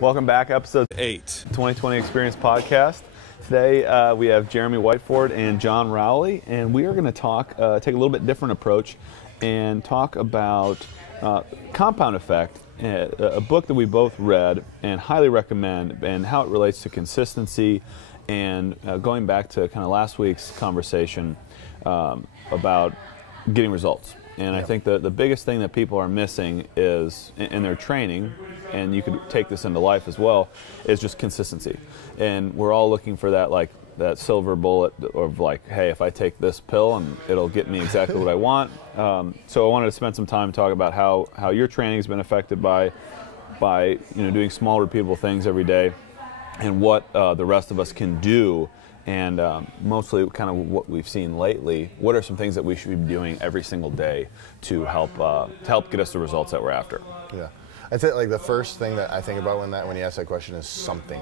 Welcome back, episode 8, 2020 Experience Podcast. Today we have Jeremy Whiteford and John Rowley, and we are going to talk, take a little bit different approach and talk about Compound Effect, a book that we both read and highly recommend, and how it relates to consistency, and going back to kind of last week's conversation about getting results. And I think the biggest thing that people are missing is, in their training, and you could take this into life as well, is just consistency. And we're all looking for that silver bullet of like, hey, if I take this pill and it'll get me exactly what I want. So I wanted to spend some time to talk about how your training has been affected by doing small, repeatable things every day, and what the rest of us can do. And mostly kind of what we've seen lately, what are some things that we should be doing every single day to help get us the results that we're after? Yeah. I'd say like the first thing that I think about when you ask that question is something.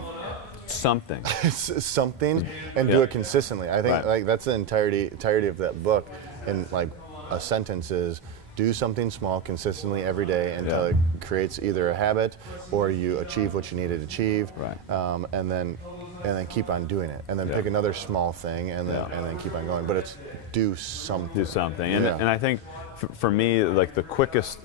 Something. Something, and do it consistently. I think like that's the entirety of that book, and like a sentence is, do something small consistently every day until it creates either a habit or you achieve what you need to achieve, and then keep on doing it, and then pick another small thing, and then keep on going. But it's do something. Do something, and I think for me, like the quickest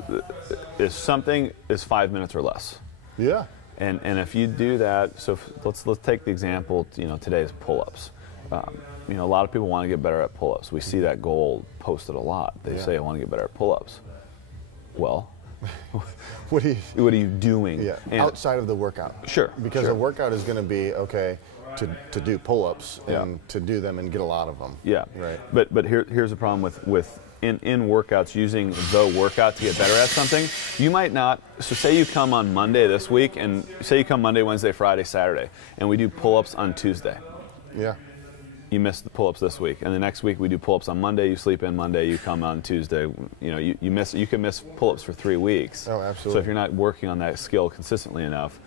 is 5 minutes or less. Yeah. And if you do that, so let's take the example. Today's pull-ups. A lot of people want to get better at pull-ups. We see that goal posted a lot. They say, I want to get better at pull-ups. Well, what are you doing? Yeah. Outside of the workout. Sure. Because the workout is going to be to do pull-ups and to do them and get a lot of them. Yeah. Right. But here's the problem with in workouts, using the workout to get better at something. You might not. So say you come on Monday this week, and say you come Monday, Wednesday, Friday, Saturday, and we do pull-ups on Tuesday. Yeah. You missed the pull-ups this week, and the next week we do pull-ups on Monday. You sleep in Monday. You come on Tuesday. You can miss pull-ups for 3 weeks. Oh, absolutely. So if you're not working on that skill consistently enough,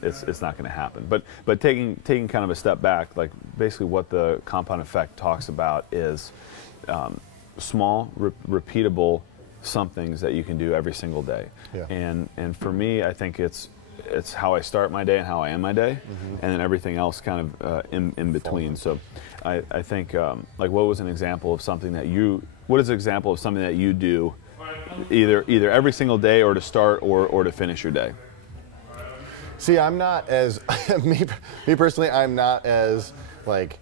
it's not going to happen. But taking kind of a step back, like basically what the Compound Effect talks about is small, repeatable somethings that you can do every single day. Yeah. And for me, I think it's how I start my day and how I end my day, and then everything else kind of in between. So I think, like, what was an example of something that what is an example of something that you do either every single day, or to start or to finish your day? See, I'm not as, me personally, I'm not as like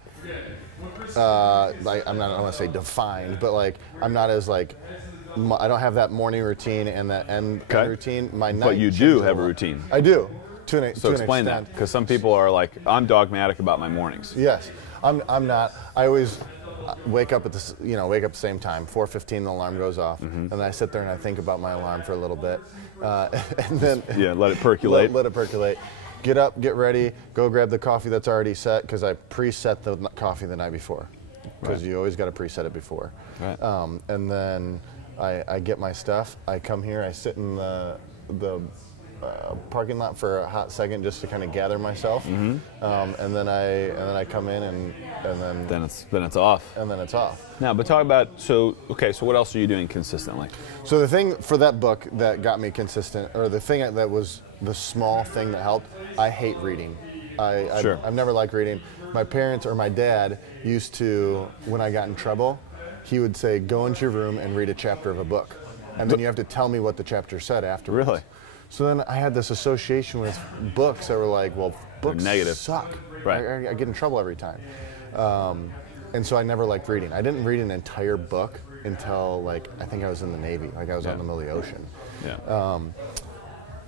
I'm not, I don't want to say defined, but like, I'm not as like, I don't have that morning routine and that end routine. My night. But you do have a routine. I do. So explain that, because some people are like, I'm dogmatic about my mornings. Yes, I'm not. I always wake up at the same time. 4:15, the alarm goes off, and then I sit there and I think about my alarm for a little bit, and then let it percolate. Let it percolate. Get up, get ready, go grab the coffee that's already set, because I preset the coffee the night before, because you always got to preset it before. Right. And then I get my stuff. I come here. I sit in the parking lot for a hot second just to kind of gather myself, and then I come in and then it's off. And then it's off. Now, but talk about so what else are you doing consistently? So the thing for that book that got me consistent, or the thing that was the small thing that helped, I hate reading. I've never liked reading. My parents or my dad used to, when I got in trouble, he would say, go into your room and read a chapter of a book, and then you have to tell me what the chapter said afterwards. Really? So then I had this association with books that were like, well, books suck. Right. I get in trouble every time. And so I never liked reading. I didn't read an entire book until, like, I think I was in the Navy. Like, I was out in the middle of the ocean. Yeah.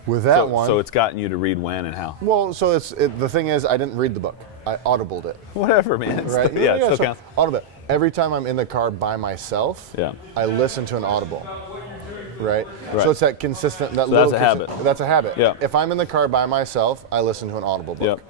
With that one. So it's gotten you to read when and how? Well, so the thing is, I didn't read the book. I audibled it. Whatever, man. Right? It still counts. Audible. Every time I'm in the car by myself, I listen to an audible. Right? So it's that consistent. That's a habit. That's a habit. Yeah. If I'm in the car by myself, I listen to an audible book.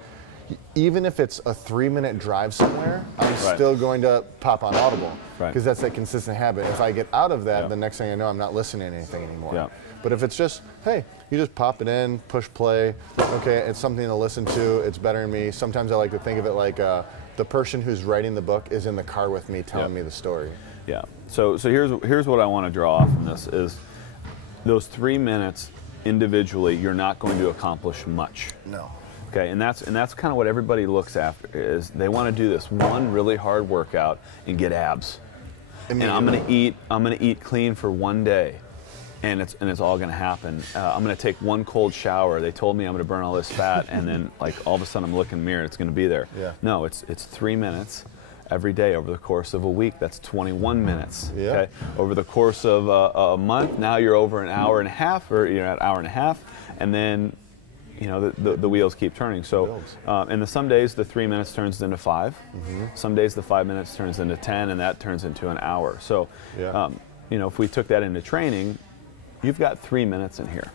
Yep. Even if it's a 3-minute drive somewhere, I'm still going to pop on Audible, because that's that consistent habit. If I get out of that, the next thing I know, I'm not listening to anything anymore. Yeah. But if it's just, hey, you just pop it in, push play, okay, it's something to listen to, it's better than me. Sometimes I like to think of it like the person who's writing the book is in the car with me telling me the story. Yeah. So here's what I want to draw off from this is those 3 minutes individually, you're not going to accomplish much. No. Okay, and that's kind of what everybody looks after, is they want to do this one really hard workout and get abs. And I'm gonna eat clean for one day, and it's all gonna happen. I'm gonna take one cold shower. They told me I'm gonna burn all this fat, and then like all of a sudden I'm looking in the mirror, it's gonna be there. Yeah. No, it's 3 minutes every day over the course of a week. That's 21 minutes. Yeah. Okay. Over the course of a month, now you're over an hour and a half, or you're at an hour and a half, and then the wheels keep turning. So, and some days the 3 minutes turns into 5. Mm-hmm. Some days the 5 minutes turns into 10, and that turns into an hour. So, yeah. If we took that into training, you've got 3 minutes in here.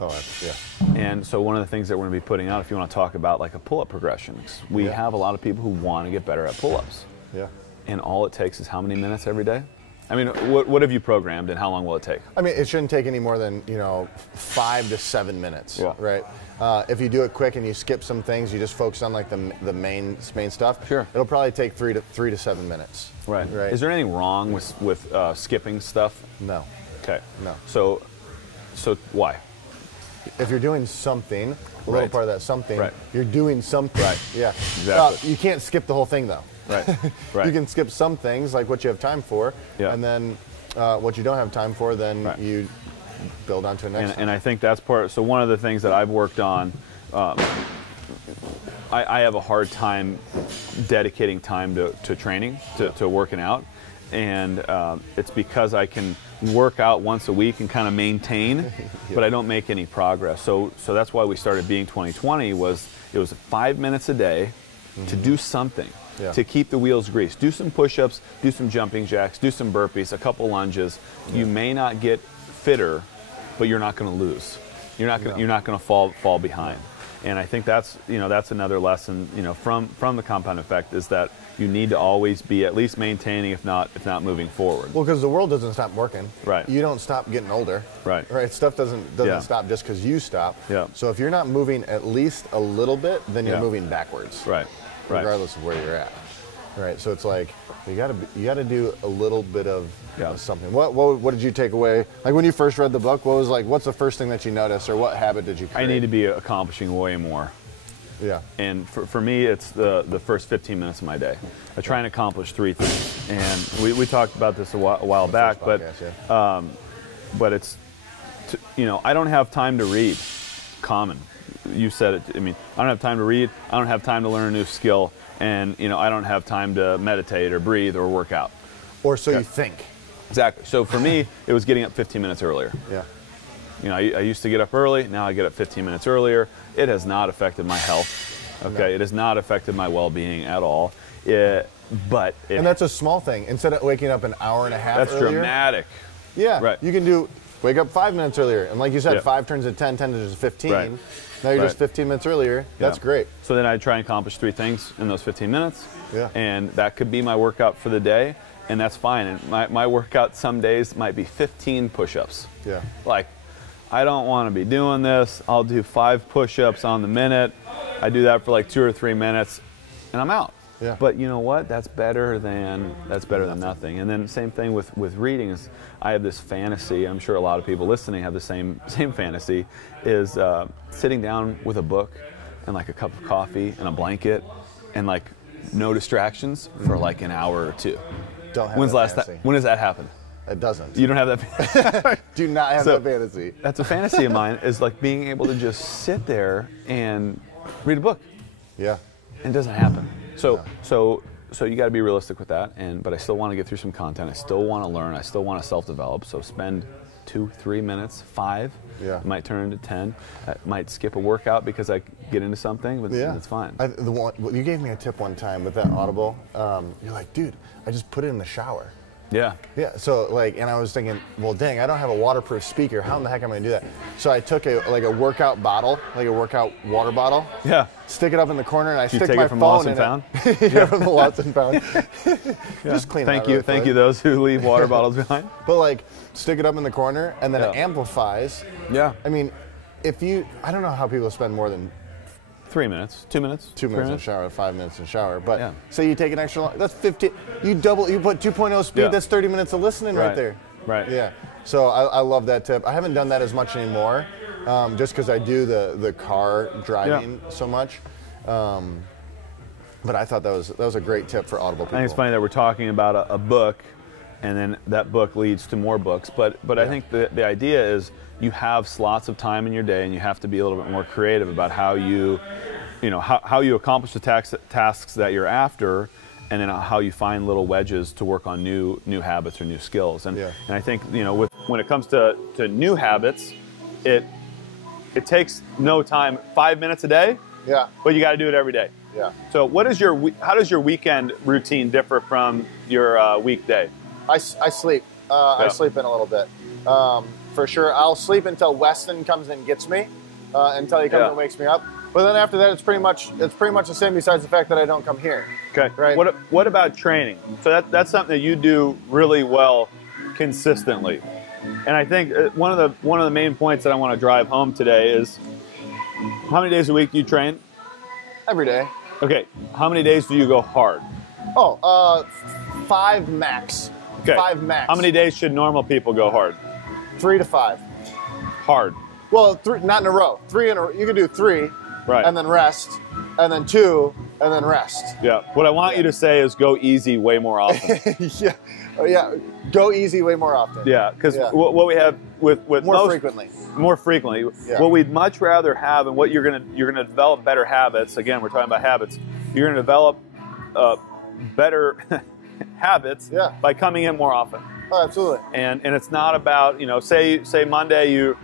Oh, yeah. And so one of the things that we're going to be putting out, if you want to talk about like a pull-up progression, we have a lot of people who want to get better at pull-ups. Yeah. And all it takes is how many minutes every day? I mean, what have you programmed, and how long will it take? I mean, it shouldn't take any more than 5 to 7 minutes, right? If you do it quick and you skip some things, you just focus on like the main stuff. Sure. It'll probably take 3 to 7 minutes. Right. Is there anything wrong with skipping stuff? No. Okay. No. So why? If you're doing something, a little part of that something, you're doing something. Right. Yeah. Exactly. You can't skip the whole thing though. Right. Right. You can skip some things, like what you have time for, and then what you don't have time for, then you build onto the next. And I think that's part. So one of the things that I've worked on, I have a hard time dedicating time to training, to working out, and it's because I can work out once a week and kind of maintain, but I don't make any progress. So that's why we started Being 2020. It was 5 minutes a day to do something. Yeah. To keep the wheels greased. Do some push-ups, do some jumping jacks, do some burpees, a couple lunges. Yeah. You may not get fitter, but you're not going to lose. You're not going to fall behind. And I think that's another lesson from the compound effect, is that you need to always be at least maintaining, if not moving forward. Well, because the world doesn't stop working. Right. You don't stop getting older. Right. Right. Stuff doesn't stop just because you stop. Yeah. So if you're not moving at least a little bit, then you're moving backwards. Right. Regardless of where you're at. Right. So it's like you got to do a little bit of something. What did you take away? Like when you first read the book, what's the first thing that you noticed, or what habit did you create? I need to be accomplishing way more. Yeah. And for me, it's the first 15 minutes of my day. I try and accomplish 3 things. And we talked about this a while back, podcast, but it's I don't have time to read. Common. You said it. I mean, I don't have time to read. I don't have time to learn a new skill, and I don't have time to meditate or breathe or work out. Or so you think. Exactly. So for me, it was getting up 15 minutes earlier. Yeah. I used to get up early. Now I get up 15 minutes earlier. It has not affected my health. Okay. No. It has not affected my well-being at all. And that's a small thing. Instead of waking up an hour and a half earlier. That's dramatic. Yeah. Right. You can wake up 5 minutes earlier, and like you said, 5 turns to 10, 10 turns to 15. Right. Now you're just 15 minutes earlier. That's great. So then I try and accomplish 3 things in those 15 minutes. Yeah. And that could be my workout for the day, and that's fine. And my workout some days might be 15 push-ups. Yeah. Like, I don't want to be doing this. I'll do 5 push-ups on the minute. I do that for like 2 or 3 minutes, and I'm out. Yeah. But you know what? That's better than nothing. And then same thing with reading. Is I have this fantasy. I'm sure a lot of people listening have the same fantasy. Is sitting down with a book and like a cup of coffee and a blanket and like no distractions for like an hour or 2. Don't have When does that happen? It doesn't. You don't have that fantasy? Do not have that fantasy. That's a fantasy of mine, is like being able to just sit there and read a book. Yeah. It doesn't happen. So you got to be realistic with that. But I still want to get through some content. I still want to learn. I still want to self-develop. So spend 2-3 minutes, 5. Yeah. It might turn into 10. I might skip a workout because I get into something, but it's fine. You gave me a tip one time with that Audible. You're like, dude, I just put it in the shower. Yeah. Yeah. So and I was thinking, well, dang, I don't have a waterproof speaker. How in the heck am I gonna do that? So I took a workout bottle, like a workout water bottle. Yeah. Stick it up in the corner, and I stick phone my phone in it. Yeah, from the Lost and Found. Just clean it out. Thank you, those who leave water bottles behind. But stick it up in the corner, and then it amplifies. Yeah. I mean, I don't know how people spend more than 3 minutes, 2 minutes, 2 minutes in the shower, 5 minutes in the shower. But say you take an extra long, that's 50. You put 2.0 speed. That's 30 minutes of listening right there. Right. Yeah. So I love that tip. I haven't done that as much anymore. just because I do the car driving so much. But I thought that was a great tip for Audible people. I think it's funny that we're talking about a book, and then that book leads to more books. But I think the idea is you have slots of time in your day, and you have to be a little bit more creative about how you accomplish the tasks that you're after, and then how you find little wedges to work on new habits or new skills. And I think when it comes to new habits, it takes no time, 5 minutes a day. Yeah. But you got to do it every day. Yeah. So how does your weekend routine differ from your weekday? I sleep. I sleep in a little bit. For sure. I'll sleep until Weston comes and gets me, until he comes and wakes me up. But then after that, it's pretty much the same, besides the fact that I don't come here. Okay. Right. What about training? So that's something that you do really well consistently. And I think one of the main points that I want to drive home today is, how many days a week do you train? Every day. Okay. How many days do you go hard? 5 max. Okay. 5 max. How many days should normal people go hard? 3 to 5. Hard. Well, not in a row. 3 in a row. You can do 3, right, and then rest, and then 2, and then rest. Yeah. What I want you to say is go easy way more often. Yeah. Oh, yeah. Go easy way more often. Yeah. Because what we have with more frequently. More frequently. Yeah. What we'd much rather have, and what you're gonna develop better habits. Again, we're talking about habits. You're gonna develop better habits by coming in more often. Oh, absolutely. And it's not about, say Monday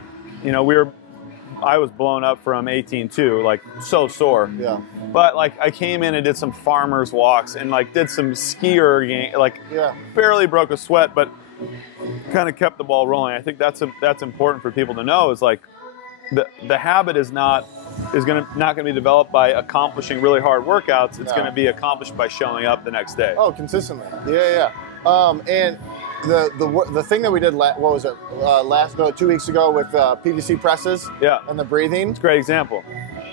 I was blown up from 18.2, like so sore. Yeah. But like I came in and did some farmers walks and like did some ski erging, like barely broke a sweat, but kind of kept the ball rolling. I think that's important for people to know, is like the habit is not gonna be developed by accomplishing really hard workouts. It's gonna be accomplished by showing up the next day. Oh, consistently. Yeah. And the thing that we did, 2 weeks ago with PVC presses and the breathing. It's a great example.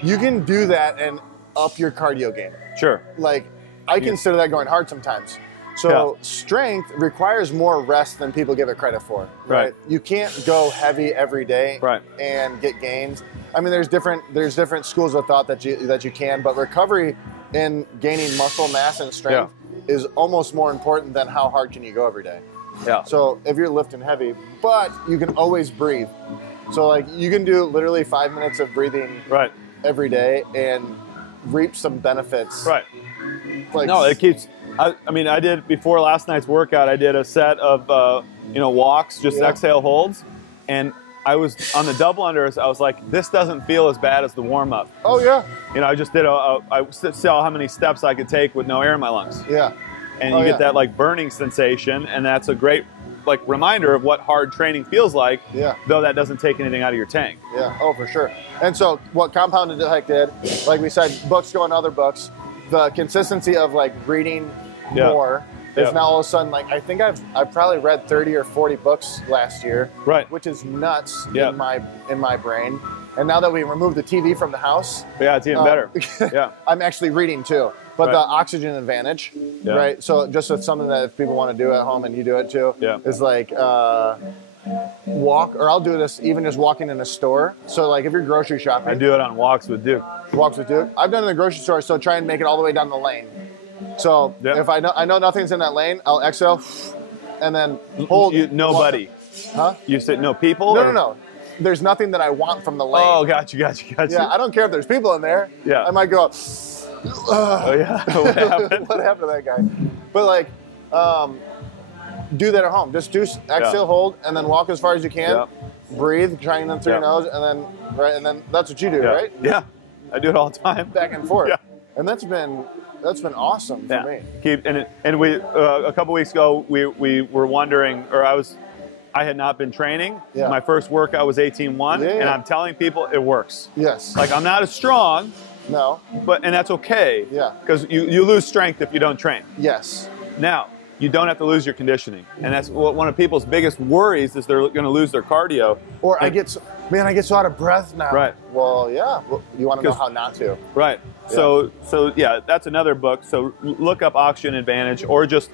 You can do that and up your cardio game. Sure. Like, I consider that going hard sometimes. So strength requires more rest than people give it credit for. Right. You can't go heavy every day and get gains. I mean, there's different schools of thought that you can, but recovery in gaining muscle mass and strength is almost more important than how hard can you go every day. Yeah. So if you're lifting heavy, but you can always breathe. So like you can do literally 5 minutes of breathing every day and reap some benefits. Right. Like, no, it keeps. I did before last night's workout. I did a set of walks, just exhale holds, and I was on the double unders. I was like, this doesn't feel as bad as the warm up. Oh yeah. I just did I saw how many steps I could take with no air in my lungs. Yeah. And you get that like burning sensation, and that's a great like reminder of what hard training feels like. Yeah. Though that doesn't take anything out of your tank. Yeah. Oh, for sure. And so what Compounded Hike did, like we said, books go in other books. The consistency of like reading more is now all of a sudden like I think I've probably read 30 or 40 books last year. Right. Which is nuts in my brain. And now that we removed the TV from the house, it's even better. Yeah. I'm actually reading too. But the oxygen advantage, right? So just it's something that if people want to do at home and you do it too, is like walk, or I'll do this even just walking in a store. So like if you're grocery shopping. I do it on walks with Duke. Walks with Duke? I've done it in the grocery store, so try and make it all the way down the lane. So if I know nothing's in that lane, I'll exhale and then hold. Nobody. Huh? You said no people? No. There's nothing that I want from the lane. Oh, got you. Yeah, I don't care if there's people in there. Yeah. I might go, oh yeah, what happened? What happened to that guy? But like, do that at home. Just do exhale, hold, and then walk as far as you can. Breathe, trying them through your nose, and then that's what you do, right? Yeah, I do it all the time. Back and forth. Yeah. And that's been awesome for me. And we a couple weeks ago we were wondering, or I had not been training. Yeah. My first workout was 18.1, and I'm telling people it works. Yes. Like I'm not as strong. No. And that's okay. Yeah. Because you lose strength if you don't train. Yes. Now, you don't have to lose your conditioning. And that's one of people's biggest worries is they're going to lose their cardio. Or I get so out of breath now. Right. Well, yeah. You want to know how not to. Right. Yeah. So that's another book. So look up Oxygen Advantage, or just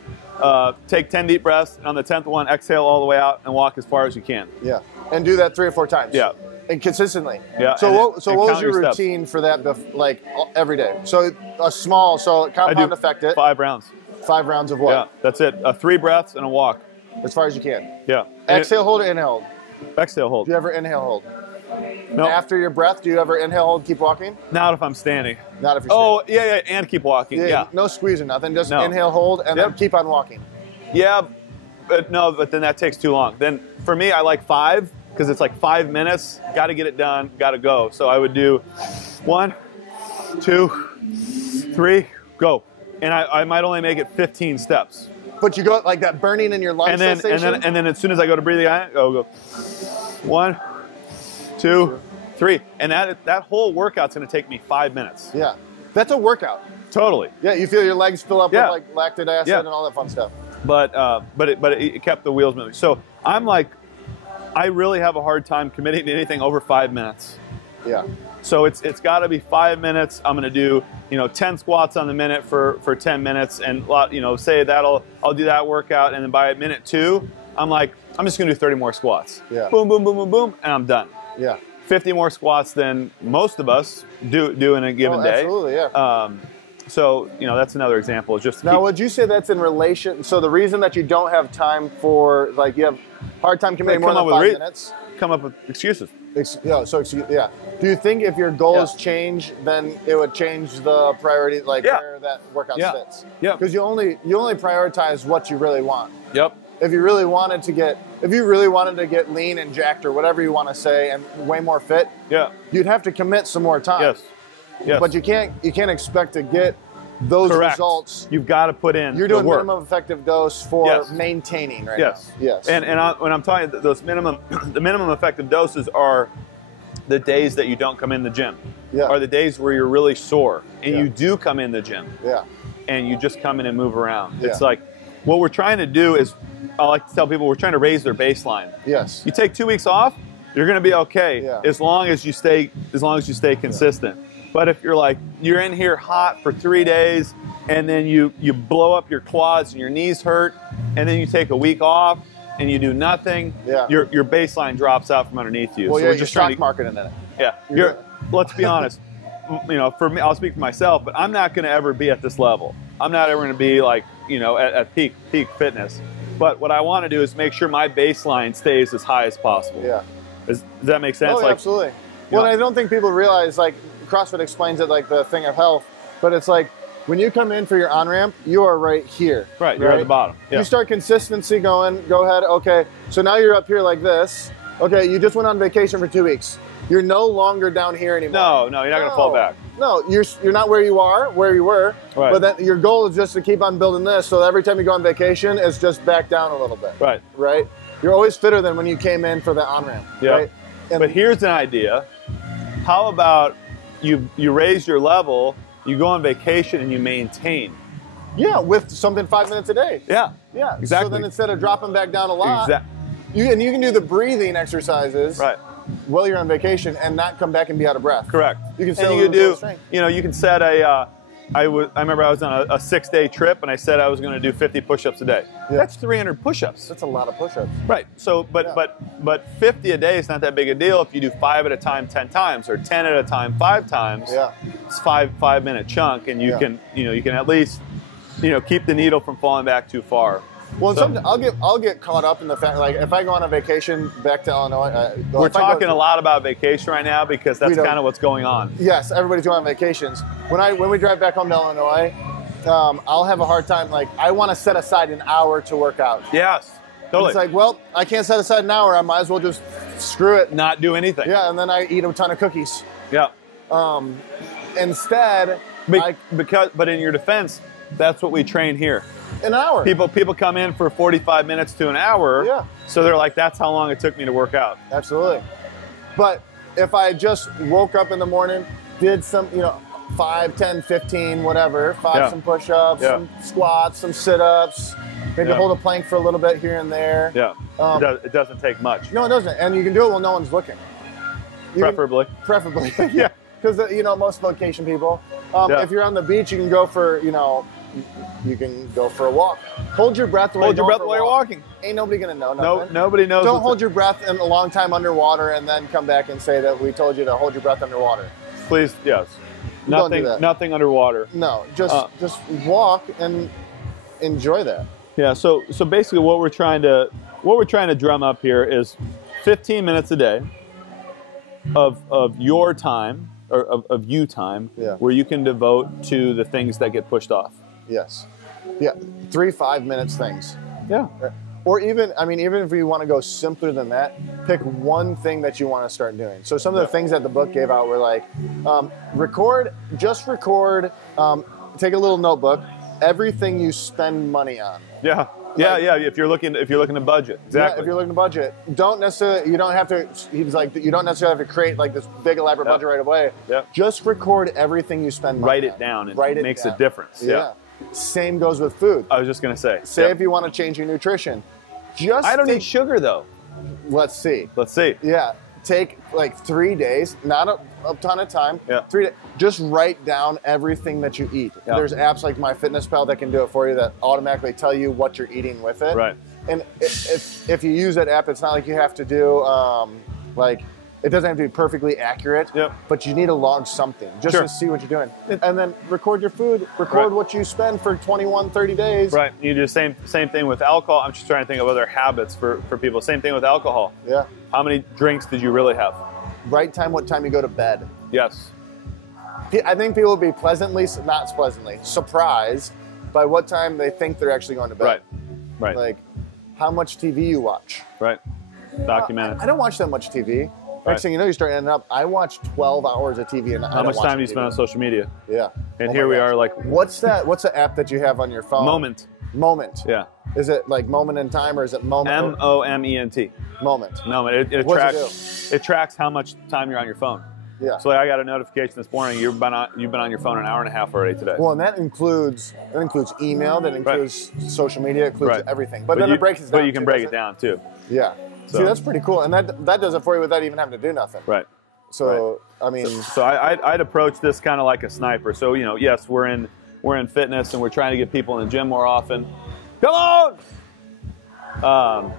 take 10 deep breaths, and on the 10th one, exhale all the way out and walk as far as you can. Yeah. And do that 3 or 4 times. Yeah. And consistently. Yeah. So what was your steps. routine for that, like every day? So compound effect it. 5 rounds. 5 rounds of what? Yeah, that's it. 3 breaths and a walk. As far as you can. Yeah. Exhale, hold, or inhale hold? Exhale, hold. Do you ever inhale, hold? No. After your breath, do you ever inhale, hold, keep walking? Not if I'm standing. Not if you're standing. Yeah, and keep walking. Yeah. No squeeze or nothing. Just inhale, hold, and then keep on walking. Yeah, but then that takes too long. Then for me, I like 5 because it's like 5 minutes. Got to get it done. Got to go. So I would do 1, 2, 3, go, and I might only make it 15 steps. But you go like that burning in your lungs sensation? And then as soon as I go to breathing, I go 1, 2, 3, and that whole workout's going to take me 5 minutes. Yeah, that's a workout. Totally. Yeah, you feel your legs fill up with like lactic acid and all that fun stuff. But it kept the wheels moving. So I'm like, I really have a hard time committing to anything over 5 minutes. Yeah. So it's got to be 5 minutes. I'm going to do 10 squats on the minute for 10 minutes, and say I'll do that workout, and then by minute 2, I'm like, I'm just going to do 30 more squats. Yeah. Boom, boom, boom, boom, boom, and I'm done. Yeah. 50 more squats than most of us do in a given day. Absolutely, yeah. So that's another example. Now, would you say that's in relation? So the reason that you don't have time for, like, you have hard time committing more than 5 minutes? Come up with excuses. Yeah. Do you think if your goals change, then it would change the priority, like where that workout fits? Yeah. Because you only prioritize what you really want. Yep. If you really wanted to get lean and jacked or whatever you want to say and way more fit, you'd have to commit some more time. Yes. Yes. But you can't expect to get those results. You've got to put in. You're doing the work. minimum effective dose for maintaining right now. Yes. And when I'm talking those the minimum effective doses are the days that you don't come in the gym. Yeah. Are the days where you're really sore and you do come in the gym. Yeah. And you just come in and move around. Yeah. It's like what we're trying to do is, I like to tell people, we're trying to raise their baseline. Yes. You take 2 weeks off, you're going to be okay as long as you stay consistent. Yeah. But if you're in here hot for 3 days and then you blow up your quads and your knees hurt, and then you take a week off and you do nothing, your baseline drops out from underneath you. Well, so we're just stock market in it. Yeah. Let's be honest. For me, I'll speak for myself, but I'm not going to ever be at this level. I'm not ever going to be at peak fitness. But what I want to do is make sure my baseline stays as high as possible. Yeah. Does that make sense? Oh, absolutely. Well, I don't think people realize, CrossFit explains it like the thing of health, but it's like when you come in for your on-ramp, you are right here. Right, you're at the bottom. Yeah. You start consistency going, go ahead, okay. So now you're up here like this. Okay, you just went on vacation for 2 weeks. You're no longer down here anymore. No, you're not going to fall back. No, you're not where you were, right. But then your goal is just to keep on building this, so every time you go on vacation, it's just back down a little bit. Right. Right? You're always fitter than when you came in for the on-ramp, right? But here's an idea. How about you raise your level, you go on vacation, and you maintain? Yeah, with something 5 minutes a day. Yeah. Yeah, exactly. So then instead of dropping back down a lot, you can do the breathing exercises while you're on vacation and not come back and be out of breath. Correct. You can still do, you can set I remember I was on a 6-day trip and I said I was going to do 50 push-ups a day. Yeah. That's 300 push-ups. That's a lot of push-ups. Right. So, but 50 a day is not that big a deal if you do 5 at a time 10 times, or 10 at a time 5 times. Yeah. It's 5-minute chunk, and you can at least keep the needle from falling back too far. Well, I'll get caught up in the fact, like, if I go on a vacation back to Illinois. We're talking a lot about vacation right now because that's kind of what's going on. Yes, everybody's going on vacations. When we drive back home to Illinois, I'll have a hard time. Like, I want to set aside an hour to work out. Yes, totally. And it's like, well, I can't set aside an hour. I might as well just screw it. Not do anything. Yeah, and then I eat a ton of cookies. Yeah. Instead, but in your defense, that's what we train here. An hour. People come in for 45 minutes to an hour. Yeah. So they're like, that's how long it took me to work out. Absolutely. But if I just woke up in the morning, did some, 5, 10, 15, whatever, some push-ups, some squats, some sit-ups, maybe hold a plank for a little bit here and there. Yeah. It doesn't take much. No, it doesn't. And you can do it when no one's looking. Preferably. Yeah. Because, most vacation people, if you're on the beach, you can go for, you can go for a walk. Hold your breath while you're walking. Ain't nobody gonna know nothing. Nobody knows. Don't hold your breath in a long time underwater and then come back and say that we told you to hold your breath underwater. Please, yes. Nothing underwater. No, just walk and enjoy that. Yeah. So basically, what we're trying to drum up here is 15 minutes a day of your time, or of you time, where you can devote to the things that get pushed off. Yes. Yeah. 3 5-minute things. Yeah. Or even if you want to go simpler than that, pick one thing that you want to start doing. So some of the things that the book gave out were like, record, take a little notebook, everything you spend money on. Yeah. Yeah, yeah. If you're looking to budget, exactly. Yeah, if you're looking to budget, you don't necessarily have to create like this big elaborate budget right away. Yeah. Just record everything you spend money on. Write it down. It makes a difference. Yeah. Same goes with food. I was just gonna say. Say if you want to change your nutrition, I don't eat sugar though. Let's see. Yeah. Take like 3 days, not a ton of time. Yeah. 3 days. Just write down everything that you eat. Yeah. There's apps like MyFitnessPal that can do it for you, that automatically tell you what you're eating with it. Right. And if you use that app, it's not like you have to do it doesn't have to be perfectly accurate. Yep. But you need to log something just to see what you're doing, and then record your food. Record what you spend for 21, 30 days. Right. You do the same thing with alcohol. I'm just trying to think of other habits for people. Same thing with alcohol. Yeah. How many drinks did you really have? Right time, what time you go to bed. Yes. I think people will be not pleasantly, surprised by what time they think they're actually going to bed. Right. Like, how much TV you watch. Right. Document it. I don't watch that much TV. Next thing you know, you start ending up. I watch 12 hours of TV, and how much time do you spend on social media? Yeah. And here we are, like. What's that? What's the app that you have on your phone? Moment. Yeah. Is it like Moment in Time, or is it Moment? MOMENT. Moment. No, it tracks how much time you're on your phone. Yeah. So I got a notification this morning. You've been on your phone an hour and a half already today. Well, and that includes email, that includes social media, it includes everything. But then it breaks it down. But you can break it down too. Yeah. So. See, that's pretty cool, and that does it for you without even having to do nothing. Right. So I mean, so I'd approach this kind of like a sniper. So yes, we're in fitness and we're trying to get people in the gym more often. Come on.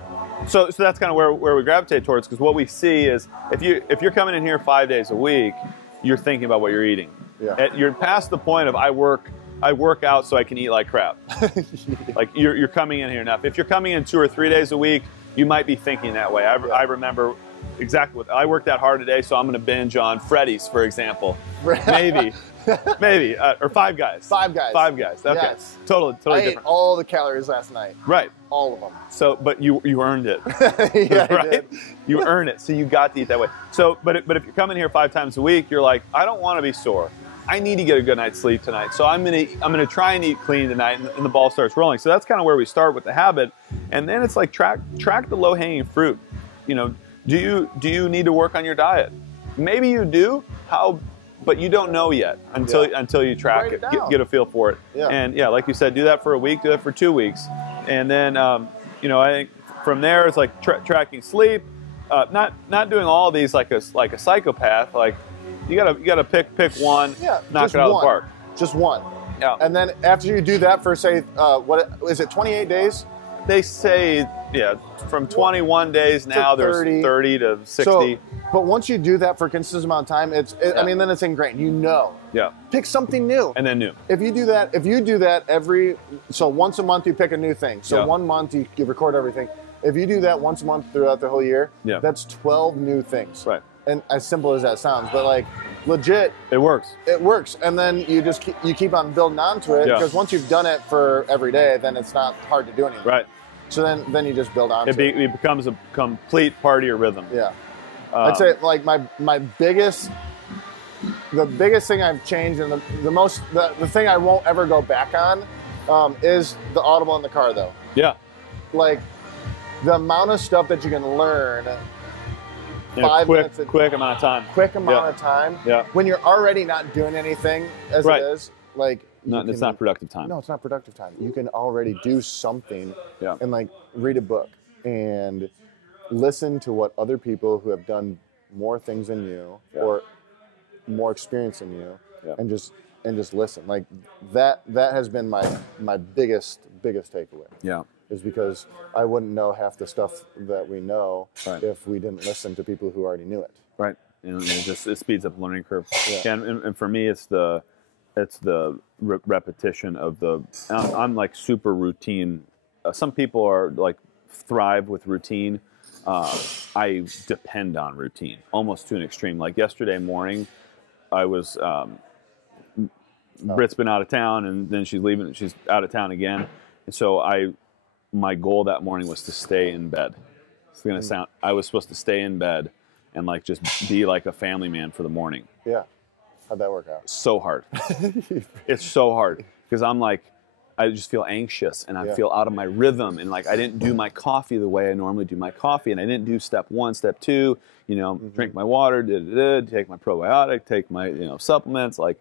So that's kind of where we gravitate towards, because what we see is if you're coming in here 5 days a week, you're thinking about what you're eating. Yeah. You're past the point of I work out so I can eat like crap. Like you're coming in here now. If you're coming in 2 or 3 days a week, you might be thinking that way. I remember exactly what I worked out hard today, so I'm going to binge on Freddy's, for example. Maybe, or Five Guys. Five Guys. Okay, yes. Totally I different. Ate all the calories last night. Right. All of them. So, but you earned it. Yeah, right? I did. You earned it, so you got to eat that way. So, but if you're coming here 5 times a week, you're like, I don't want to be sore. I need to get a good night's sleep tonight, so I'm gonna try and eat clean tonight, and the ball starts rolling. So that's kind of where we start with the habit, and then it's like track the low hanging fruit. Do you need to work on your diet? Maybe you do. How? But you don't know yet until you track it, get a feel for it. Yeah. And like you said, do that for a week, do that for 2 weeks, and then I think from there it's like tracking sleep, not doing all of these like a psychopath. Like you gotta pick one, knock it out of the park. Just one. Yeah. And then after you do that for say, what is it, 28 days? They say from 21 days now there's 30 to 60. So, but once you do that for a consistent amount of time, I mean, then it's ingrained. Yeah. Pick something new. And then new. If you do that once a month you pick a new thing. So 1 month you record everything. If you do that once a month throughout the whole year, that's 12 new things. Right. And as simple as that sounds, but like legit, it works. It works, and then you just keep on building onto it, because once you've done it for every day, then it's not hard to do anything. Right. So then you just build on it. It becomes a complete part of your rhythm. Yeah. I'd say like the biggest thing I've changed, and the thing I won't ever go back on, is the Audible in the car though. Yeah. Like the amount of stuff that you can learn. In a quick amount of time. Quick amount of time. Yeah. When you're already not doing anything as it is, like. It's not productive time. No, it's not productive time. You can already do something and like read a book and listen to what other people who have done more things than you or more experience than you and just and just listen. Like that has been my biggest takeaway. Yeah. Is because I wouldn't know half the stuff that we know if we didn't listen to people who already knew it. Right. And it speeds up the learning curve. Yeah. And for me, it's the repetition of the. I'm like super routine. Some people are like thrive with routine. I depend on routine almost to an extreme. Like yesterday morning, I was. Britt's been out of town, and then she's leaving. She's out of town again, and so my goal that morning was to stay in bed. It's gonna sound. I was supposed to stay in bed and like just be like a family man for the morning. Yeah. How'd that work out? So hard. It's so hard because I'm like, I just feel anxious and I feel out of my rhythm, and like I didn't do my coffee the way I normally do my coffee, and I didn't do step 1, step 2. You know, drink my water, take my probiotic, take my supplements. Like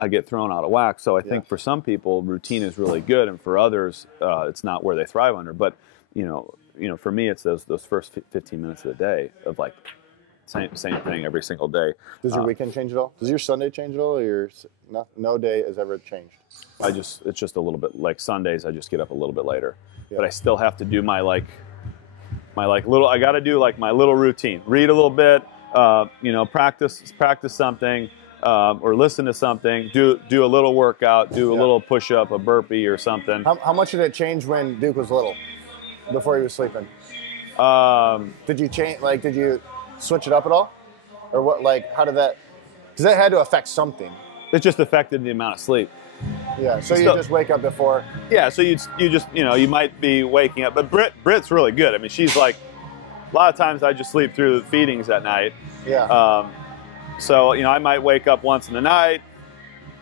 I get thrown out of whack. So I think for some people, routine is really good, and for others, it's not where they thrive under. But for me, it's those first 15 minutes of the day of like same thing every single day. Does your weekend change at all? Does your Sunday change at all, or no day has ever changed? It's just a little bit like Sundays. I just get up a little bit later, but I still have to do my little. I got to do like my little routine. Read a little bit. Practice something. Or listen to something, do a little workout, do a little push-up, a burpee or something. How much did it change when Duke was little, before he was sleeping? Did you change? Like, did you switch it up at all, or what? Like, how did that? Because that had to affect something. It just affected the amount of sleep. Yeah. So you just wake up before. Yeah. So you just you might be waking up, but Britt's really good. I mean, she's like, a lot of times I just sleep through the feedings at night. Yeah. So, I might wake up once in the night,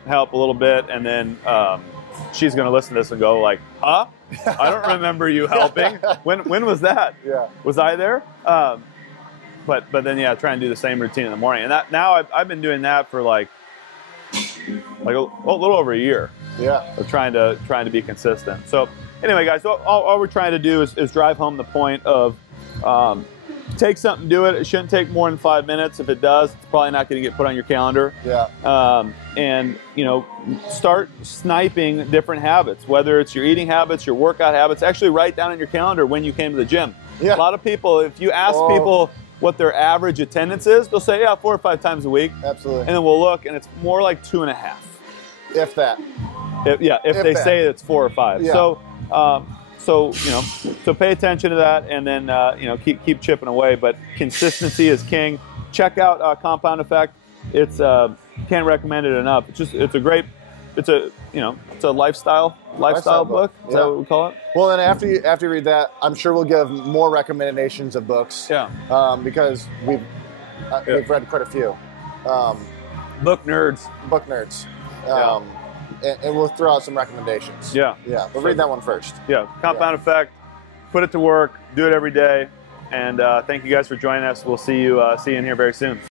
help a little bit, and then she's going to listen to this and go like, huh? I don't remember you helping. When was that? Yeah. Was I there? But then, try and do the same routine in the morning. And now I've been doing that for like a little over a year. Yeah. Of trying to be consistent. So anyway, guys, all we're trying to do is drive home the point of take something, do it. It shouldn't take more than 5 minutes. If it does, it's probably not going to get put on your calendar. Yeah. And start sniping different habits, whether it's your eating habits, your workout habits. Actually, write down in your calendar when you came to the gym. Yeah. A lot of people, if you ask people what their average attendance is, they'll say, 4 or 5 times a week. Absolutely. And then we'll look, and it's more like 2.5. If that. If they say it's 4 or 5. Yeah. So pay attention to that, and then keep chipping away. But consistency is king. Check out Compound Effect. It's can't recommend it enough. It's a lifestyle book. Is that what we call it? Well, then after you read that, I'm sure we'll give more recommendations of books. Yeah. Because we've read quite a few. Book nerds. And we'll throw out some recommendations. Yeah. Yeah. We'll read that one first. Yeah. Compound Effect. Put it to work. Do it every day. And thank you guys for joining us. We'll see you in here very soon.